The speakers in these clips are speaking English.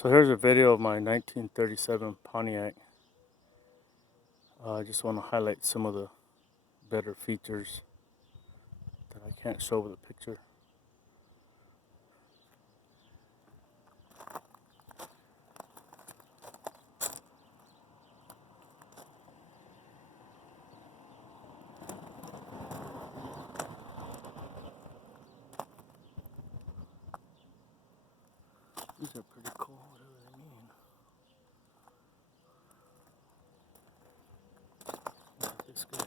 So here's a video of my 1937 Pontiac. I just want to highlight some of the better features that I can't show with a picture. These are pretty cool, whatever they mean. Look at this guy.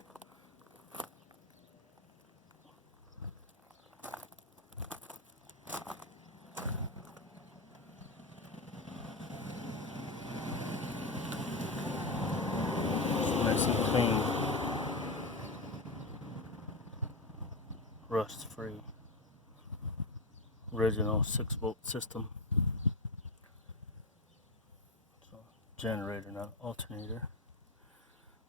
It's nice and clean. Rust free. Original 6-volt system. So generator, not alternator.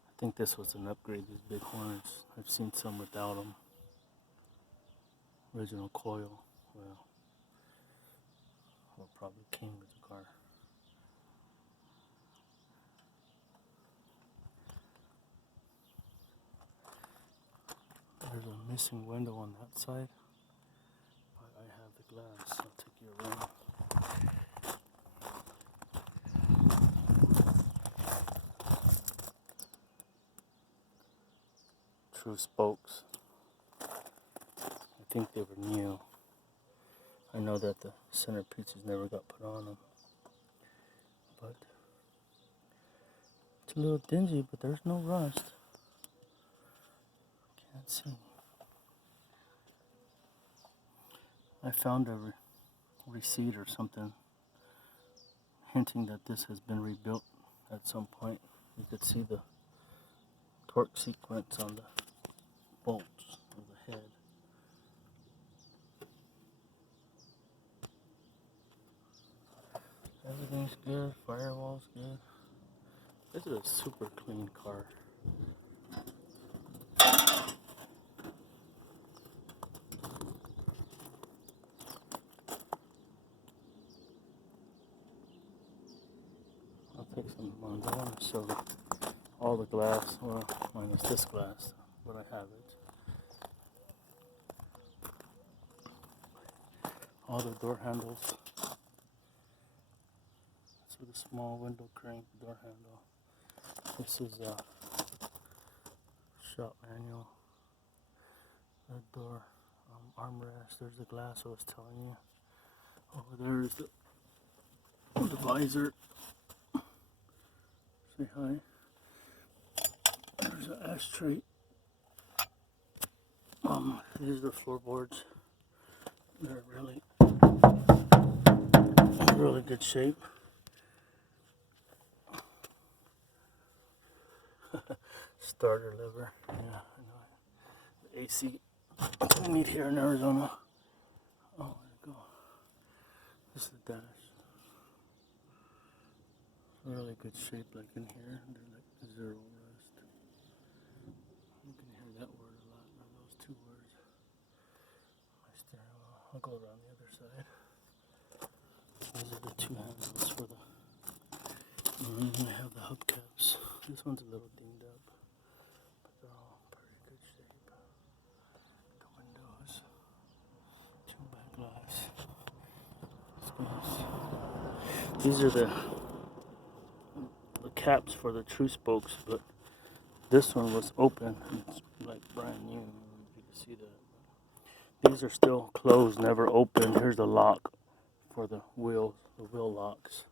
I think this was an upgrade, these big horns. I've seen some without them. Original coil. Well, probably came with the car. There's a missing window on that side, but I have the glass. I'll take you around. True spokes. I think they were new. I know that the center pieces never got put on them, but it's a little dingy, but there's no rust. Can't see. I found a receipt or something hinting that this has been rebuilt at some point. You could see the torque sequence on the bolts of the head. Everything's good, firewall's good. This is a super clean car. I'll take some Bondo. I want to show all the glass, well, minus this glass, but I have it. All the door handles. So the small window crank door handle. This is a shop manual. That door armrest. There's the glass I was telling you. Over there is the visor. Say hi. There's an ashtray. These are the floorboards. They're really good shape. Starter lever. Yeah, I know. The AC. That's what we need here in Arizona. Oh, there you go. This is the dash. Really good shape, like in here. They're like zero rust. You can hear that word a lot, or those two words. My steering wheel. I'll go around the other side. These are the two handles for the. And then I have the hubcaps. This one's a little dinged up, but they're all pretty good shape. The windows, two back glass. These are the caps for the true spokes, but this one was open. It's like brand new. You can see that. These are still closed, never open. Here's the lock for the wheels, the wheel locks.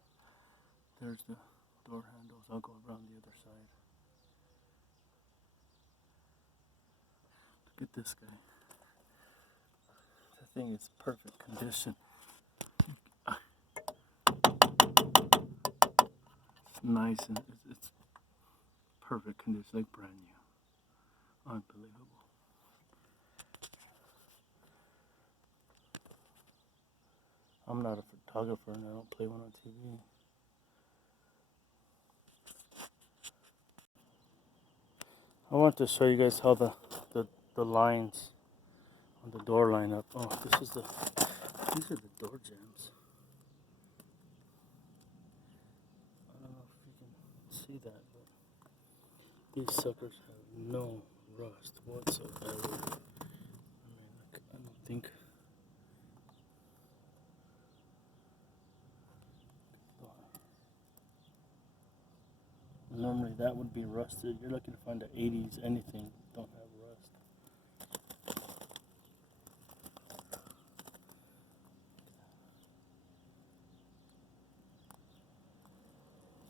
There's the door handles. I'll go around the other side. Look at this guy. The thing is perfect condition. It's nice and it's perfect condition, like brand new. Unbelievable. I'm not a photographer and I don't play one on TV. I want to show you guys how the lines on the door line up. Oh, these are the door jambs. see that, but these suckers have no rust whatsoever. I don't think. Normally that would be rusted. You're lucky to find the 80s anything don't have rust.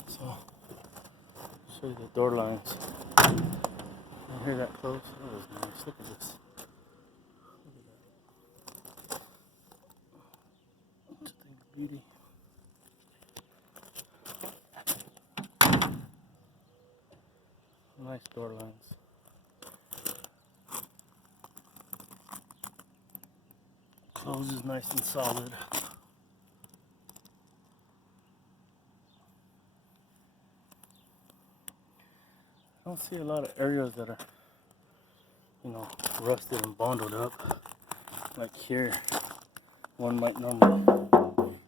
So, show you the door lines. You hear that close? That was nice. Look at this. Look at that. It's a thing of beauty. Nice door lines. Close is nice and solid. I don't see a lot of areas that are, rusted and bonded up. Like here, one might normally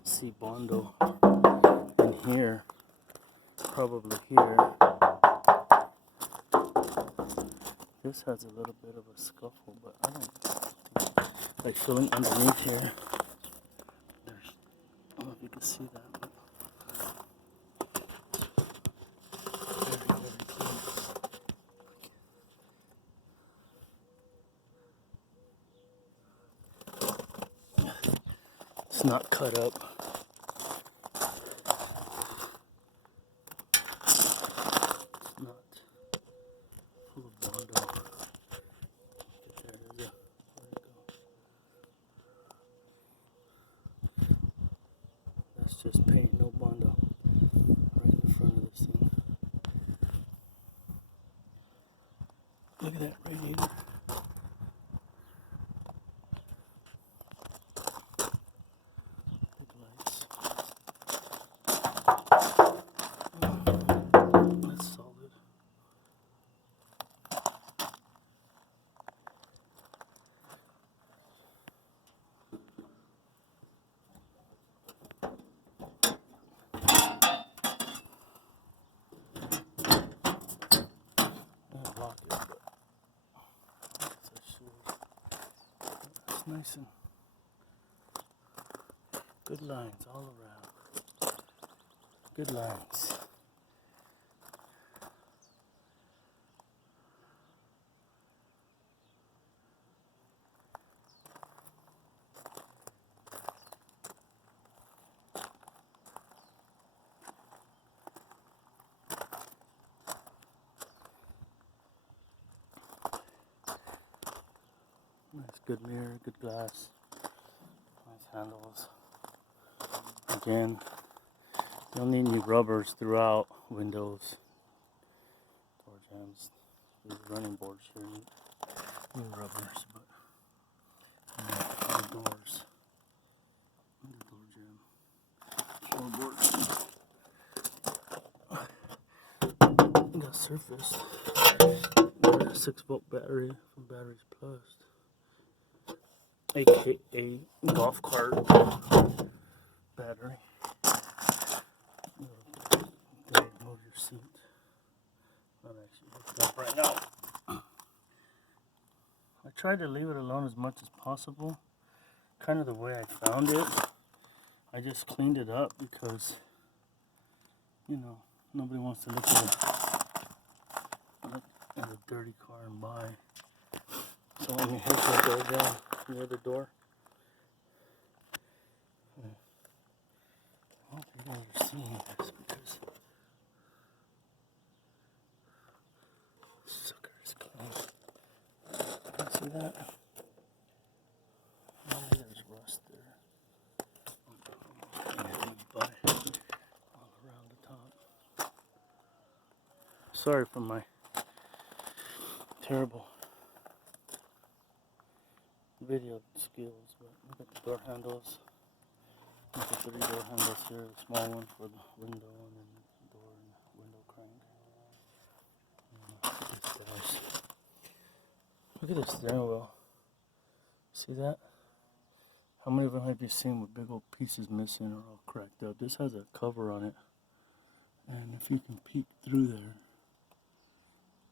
see Bondo. And here, probably here. This has a little bit of a scuffle, but I don't think, like filling underneath here. There's, I don't know if you can see that. But very clean. It's not cut up. It's not full of Bondo. There it is. Where'd it go? That's just paint, no Bondo. Right in front of this thing. Look at that radiator. Big lights. That's solid. Lock it, but it's nice and good lines all around. Good lines. Nice, good mirror, good glass. Nice handles. Again, you don't need any rubbers throughout windows. Door jambs. These running boards here need rubbers, but the doors. The door jamb. Floorboards. Got surfaced. Got a 6-volt battery from Batteries Plus. AKA golf cart battery. Move your seat. Not actually hooked up right now. I tried to leave it alone as much as possible. Kind of the way I found it. I just cleaned it up because, nobody wants to look at a dirty car and buy. So when you hit the door down near the door, I don't think you guys are seeing this because sucker is clean. Can you see that? Oh, there's rust there. All around the top. Sorry for my terrible video skills, but look at the door handles. Look at the 3 door handles here, the small one for the window and then the door and window crank. Look at this steering wheel. See that? How many of them have you seen with big old pieces missing or all cracked up? This has a cover on it And if you can peek through there,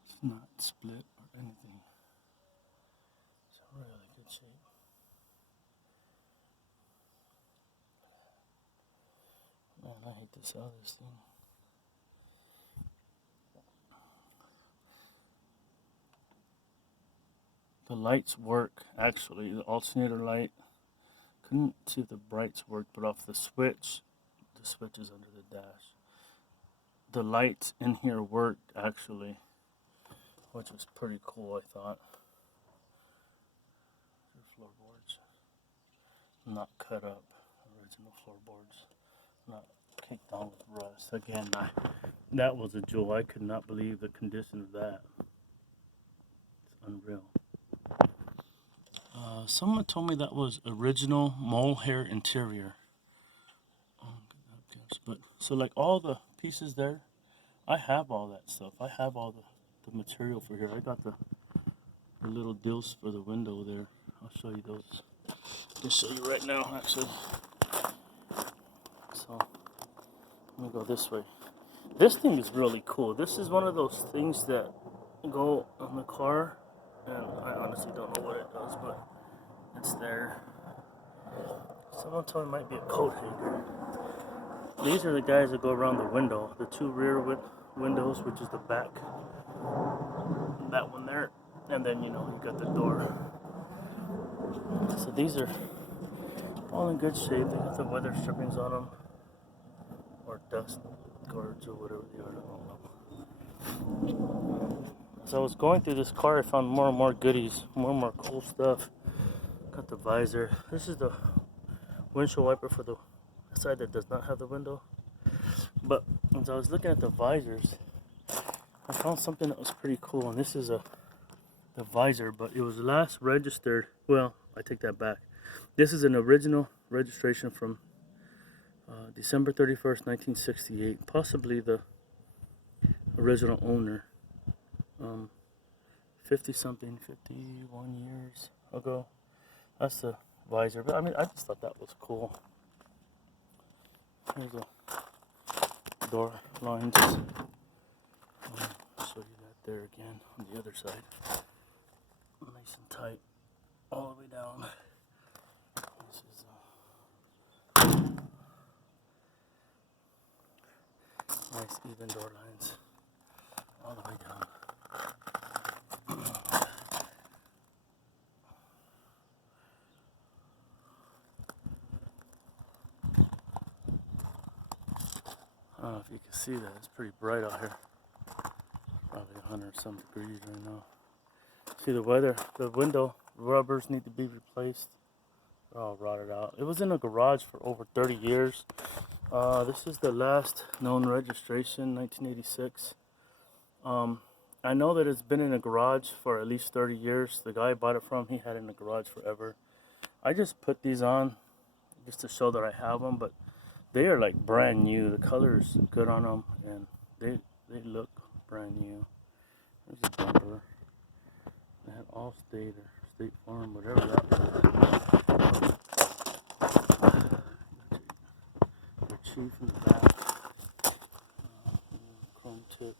it's not split or anything. It's really good shape. Man, I hate to sell this thing. The lights work, actually. The alternator light, couldn't see if the brights work, but off the switch is under the dash. The lights in here worked, actually, which was pretty cool, I thought. The floorboards, not cut up, original floorboards, not kicked on with rust. Again, that was a jewel. I could not believe the condition of that. It's unreal. Someone told me that was original mohair interior. But so like all the pieces there, I have all that stuff. I have all the material for here. I got the little deals for the window there. I'll show you those. I can show you right now, actually. So let me go this way. This thing is really cool. This is one of those things that go on the car, and I honestly don't know what it does, but it's there. Someone told me it might be a coat hanger. These are the guys that go around the window. The two rear windows, which is the back. That one there. And then, you got the door. So these are all in good shape. They got the weather strippings on them. Or dust guards or whatever they are. I don't know. As I was going through this car, I found more and more goodies. More and more cool stuff. Got the visor. This is the windshield wiper for the side that does not have the window. But as I was looking at the visors, I found something that was pretty cool, and this is the visor, but it was last registered. Well, I take that back. This is an original registration from December 31st, 1968, possibly the original owner. 50-something, 51 years ago. That's the visor, but I mean, I just thought that was cool. There's the door lines. I'll show you that there again on the other side. Nice and tight all the way down. This is nice even door lines all the way down. I don't know if you can see that. It's pretty bright out here. Probably 100-some degrees right now. See the weather, the window rubbers need to be replaced. They're all rotted out. It was in a garage for over 30 years. This is the last known registration, 1986. I know that it's been in a garage for at least 30 years. The guy I bought it from, he had it in the garage forever. I just put these on just to show that I have them, but they are like brand new. The color is good on them, and they look brand new. There's a bumper. They had Allstate or State Farm, whatever that was. The Chief in the back. Chrome tip.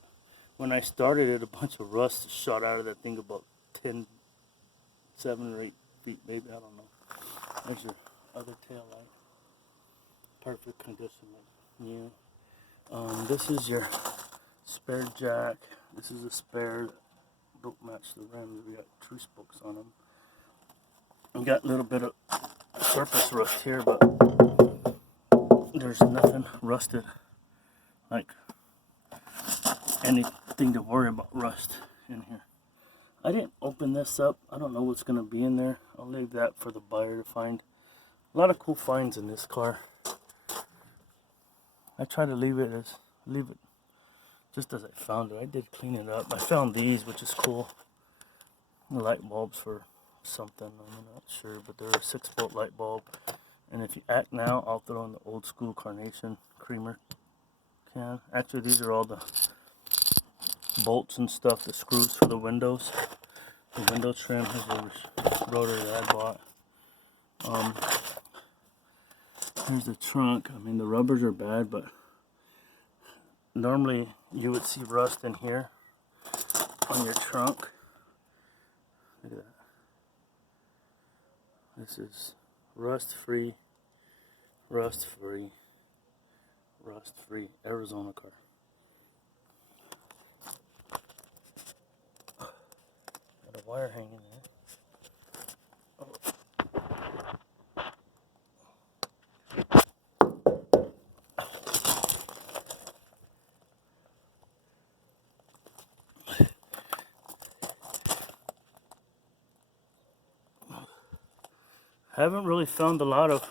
When I started it, a bunch of rust shot out of that thing about 7 or 8 feet, maybe, I don't know. There's your other tail light. Perfect condition, like new. This is your spare jack. This is a spare that don't match the rims. We got true spokes on them. We got a little bit of surface rust here, but there's nothing rusted like anything to worry about rust in here. I didn't open this up. I don't know what's gonna be in there. I'll leave that for the buyer to find. A lot of cool finds in this car. I try to leave it just as I found it. I did clean it up. I found these, which is cool. The light bulbs for something, I'm not sure, but they're a 6-volt light bulb. And if you act now, I'll throw in the old school carnation creamer can. Actually, these are all the bolts and stuff, the screws for the windows. The window trim. Here's the rotor that I bought. Here's the trunk. I mean, the rubbers are bad, but normally you would see rust in here on your trunk. Look at that. This is rust-free, rust-free, rust-free Arizona car. Got a wire hanging there. Haven't really found a lot of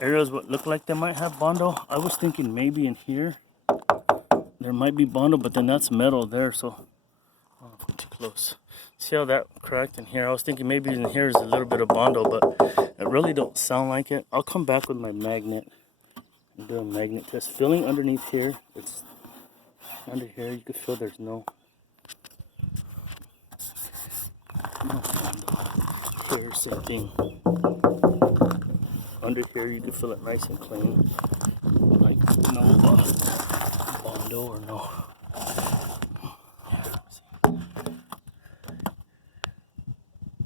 areas what look like they might have Bondo. I was thinking maybe in here there might be Bondo, but then that's metal there, so oh, too close. See how that cracked in here? I was thinking maybe in here is a little bit of Bondo, but it really don't sound like it. I'll come back with my magnet and do a magnet test. Feeling underneath here, it's under here. You can feel there's no Bondo. Here, same thing. Under here, you can feel it nice and clean, like no Bondo or no.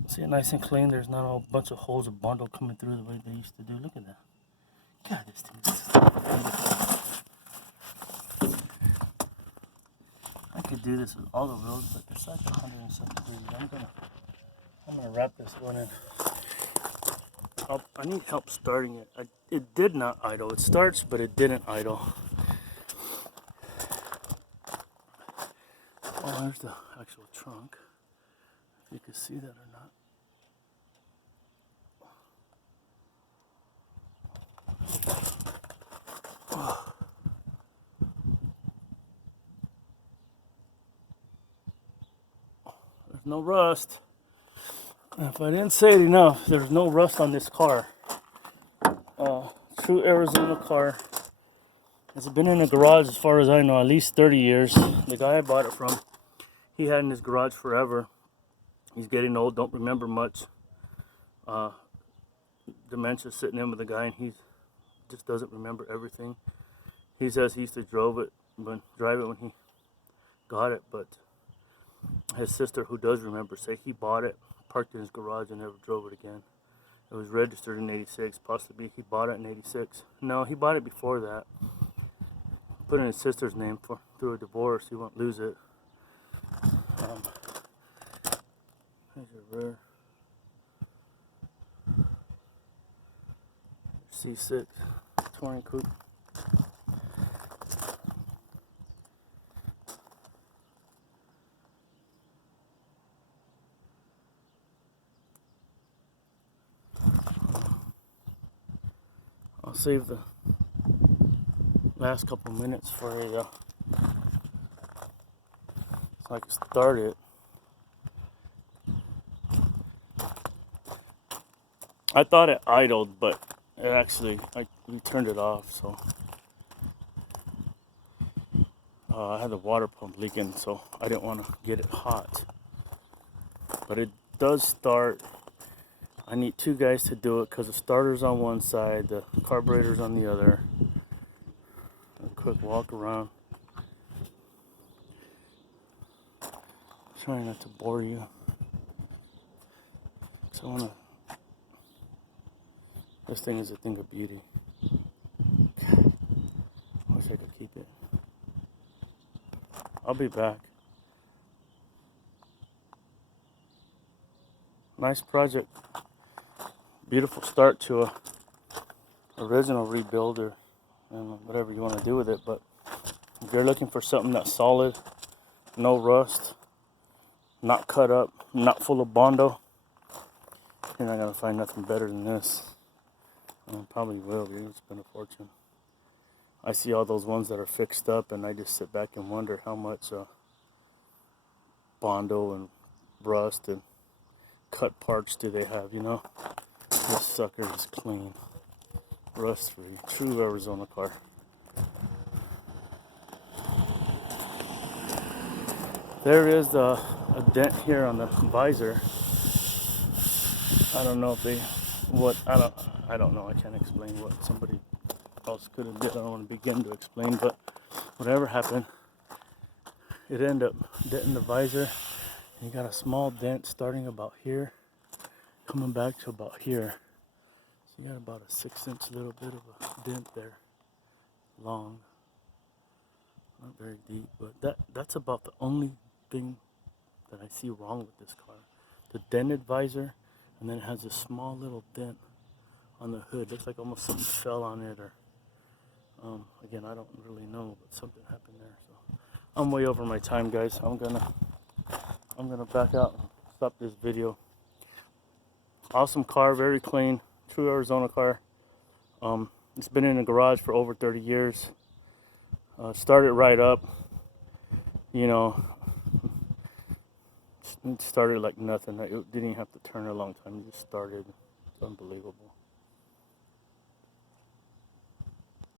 See it nice and clean. There's not a bunch of holes of Bondo coming through the way they used to do. Look at that. God, this thing is beautiful. I could do this with all the wheels, but they're such 107 degrees. I'm gonna wrap this one in. I need help starting it. It did not idle. It starts, but it didn't idle. Oh, there's the actual trunk. If you can see that or not. Oh. There's no rust. If I didn't say it enough, there's no rust on this car. True Arizona car. It's been in the garage as far as I know, at least 30 years. The guy I bought it from, he had it in his garage forever. He's getting old, don't remember much. Dementia sitting in with the guy, and he just doesn't remember everything. He says he used to drive it when he got it, but his sister, who does remember, say he bought it, parked in his garage, and never drove it again. It was registered in '86, possibly he bought it in '86. No, he bought it before that. Put in his sister's name through a divorce. He won't lose it. Here's your rear. C6 touring coupe. I'll save the last couple minutes for it so I can start it. I thought it idled, but it actually, we turned it off, so I had the water pump leaking, so I didn't want to get it hot. But it does start. I need two guys to do it because the starter's on one side, the carburetor's on the other. A quick walk around. Trying not to bore you. So this thing is a thing of beauty. Wish I could keep it. I'll be back. Nice project. Beautiful start to a original rebuild, or whatever you want to do with it. But if you're looking for something that's solid, no rust, not cut up, not full of Bondo, you're not gonna find nothing better than this. Probably will. You're gonna spend a fortune. I see all those ones that are fixed up, and I just sit back and wonder how much Bondo and rust and cut parts do they have, you know? This sucker is clean, rust-free, true Arizona car. There is a dent here on the visor. I don't know if I don't know. I can't explain what somebody else could have did. I don't want to begin to explain, but whatever happened, it ended up denting the visor. And you got a small dent starting about here, coming back to about here. So you got about a 6-inch little bit of a dent there, long, not very deep, but that's about the only thing that I see wrong with this car. The dented visor, and then it has a small little dent on the hood. Looks like almost something fell on it, or again, I don't really know, but something happened there. So I'm way over my time, guys. I'm gonna back out and stop this video. Awesome car, very clean, true Arizona car. It's been in the garage for over 30 years. Started right up, you know. It started like nothing. It didn't even have to turn a long time. It just started. It's unbelievable.